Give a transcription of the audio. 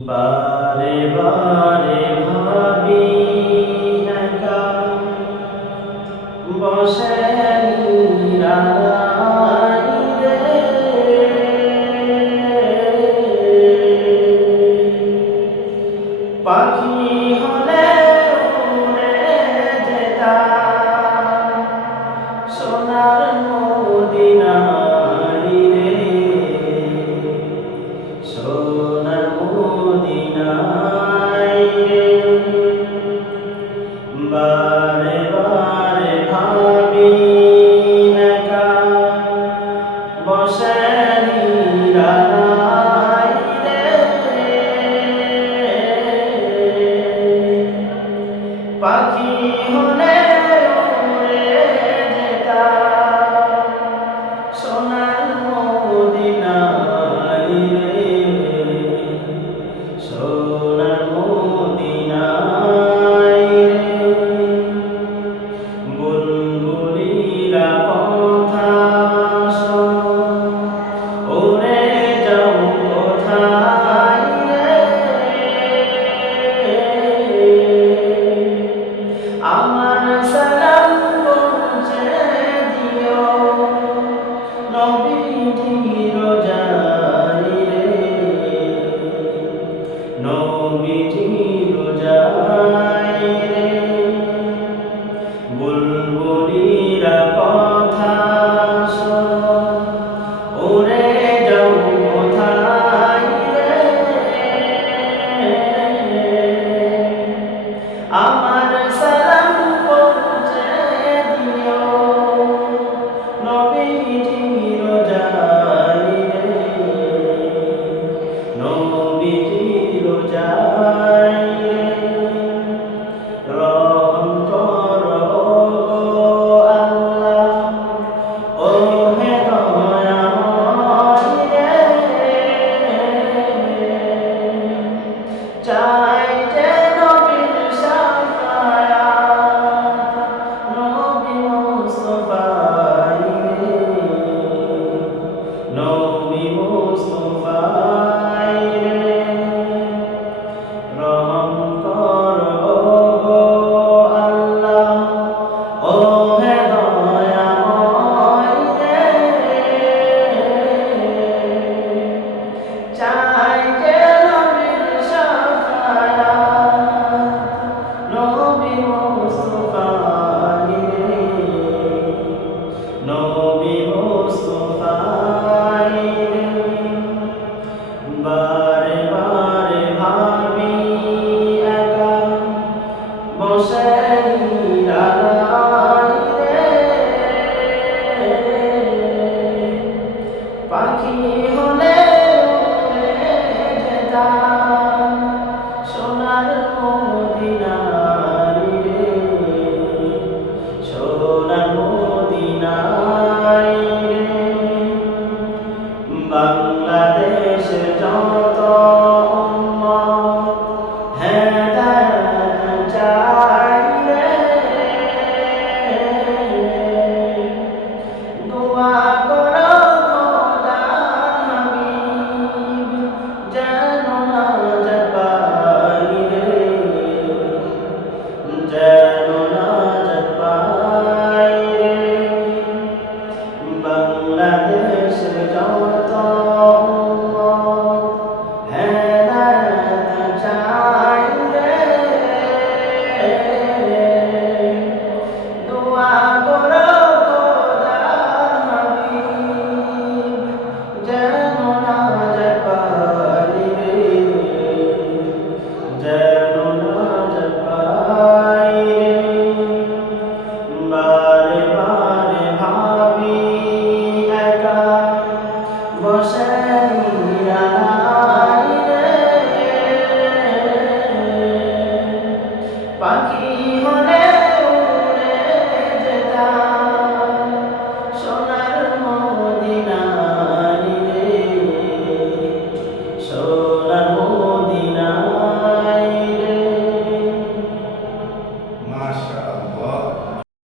বারে বারে ভাবি একা। বসে রাধা meeting. নবী মুস্তফায় রে। রহম কর গো আল্লাহ ও হে দয়াময় রে। চাই পাখি হলে Bank